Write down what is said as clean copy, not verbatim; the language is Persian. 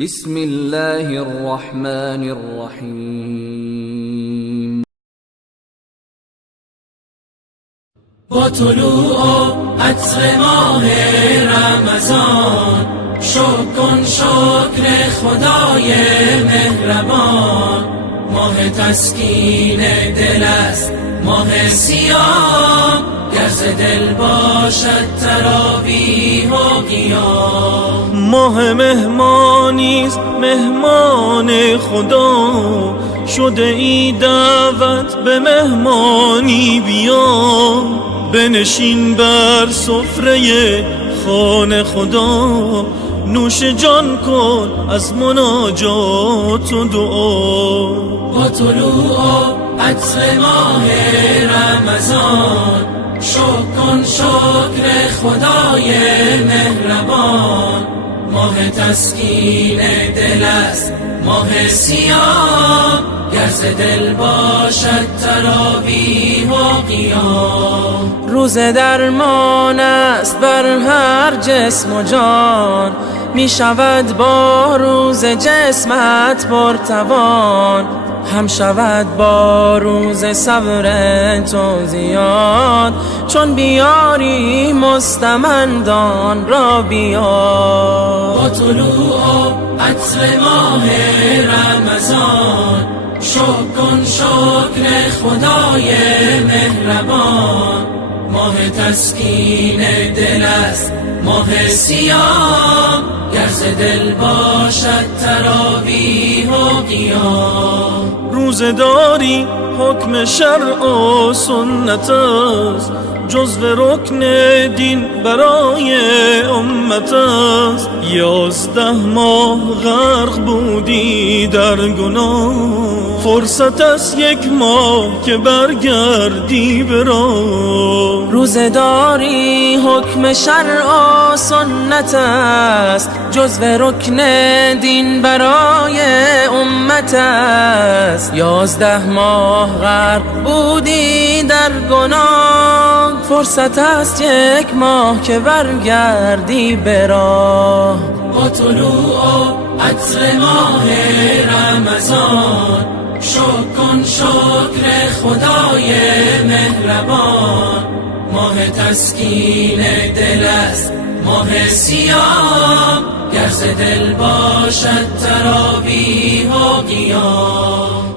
بسم الله الرحمن الرحیم. با طلوع عطر ماه رمضان شکر خدای مهربان. ماه تسکین دل است، ماه صیام، گر ز دل باشد تراویح و قیام. ماه مهمانیست، مهمان خدا، شده ای دعوت به مهمانی بیا. بنشین بر سفره خوان خدا، نوش جان کن از مناجات و دعا. با طلوع عطر ماه رمضان شکر خدای مهربان. ماه تسکین دل است، ماه صیام، گر ز دل باشد تراویح و قیام. روز درمان است بر هر جسم و جان، می شود با روز جسمت پرتوان. هم شود با روز صبر تو زیاد، چون بیاری مستمندان را بیار. با طلوع عطر ماه رمضان شکر خدای مهربان. ماه تسکین دل است، ماه صیام، گر ز دل باشد تراویح و قیام. روزداری حکم شرع و سنت است، جزو رکن دین برای امت است. 11 ماه غرق بودی در گناه، فرصت است 1 ماه که برگردی به راه. روزداری حکم شرع و سنت است، جزو رکن دین برای امت است. 11 ماه غرق بودی در گناه، فرصت است 1 ماه که برگردی به راه. با طلوع عطر ماه رمضان شکر خدای مهربان. ماه تسکین دل است، ماه صیام، گر ز دل باشد تراویح و قیام.